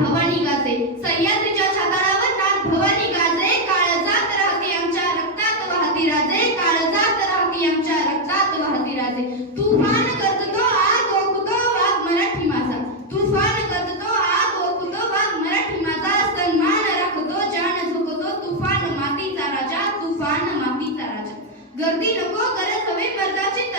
भवानी गाजे, सह्याद्रीच्या छाताडावर नाथ भवानी गाजे. काळजात राहते आमच्या रक्तात वाहती राजे, काळजात राहते आमच्या रक्तात वाहती राजे. तुफान करतो आग ओकतो वाघ मराठी माझा, तुफान करतो आग ओकतो वाघ मराठी माझा. सन्मान राखतो जान झुकतो तुफान मातीचा राजा, तुफान मातीचा राजा. गर्दी नको गरज हवे मर्दाची